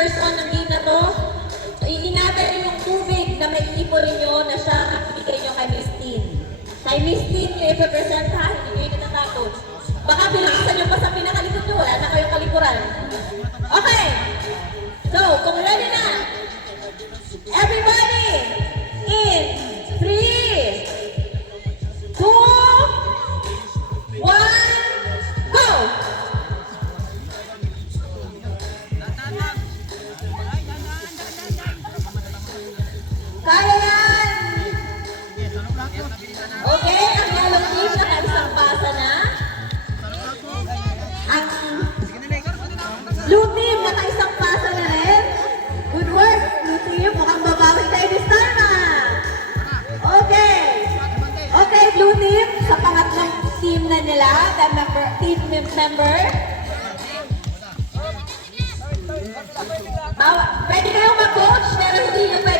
person ng game na to. So, iingatan niyo yung tubig na may ipon ninyo na siya ibigay niyo kay Miss Tin. Kay Miss Tin niyo i-represent ha, hindi niyo natatakot. Baka bilakasan niyo pa sa pinakalikod niyo, wala na kayong kalikuran. Okay! So, kung ready na, everybody, in 3, 2, 1, go! Kaya yan! Okay, ang yellow team naka-isang pasa na. Ang blue team naka-isang pasa na rin. Good work, blue team. Mukhang babawi tayo this time Okay. Okay, blue team. Sa pangatlong team na nila, team member. Pwede kayong mag-coach, pero hindi nyo pwede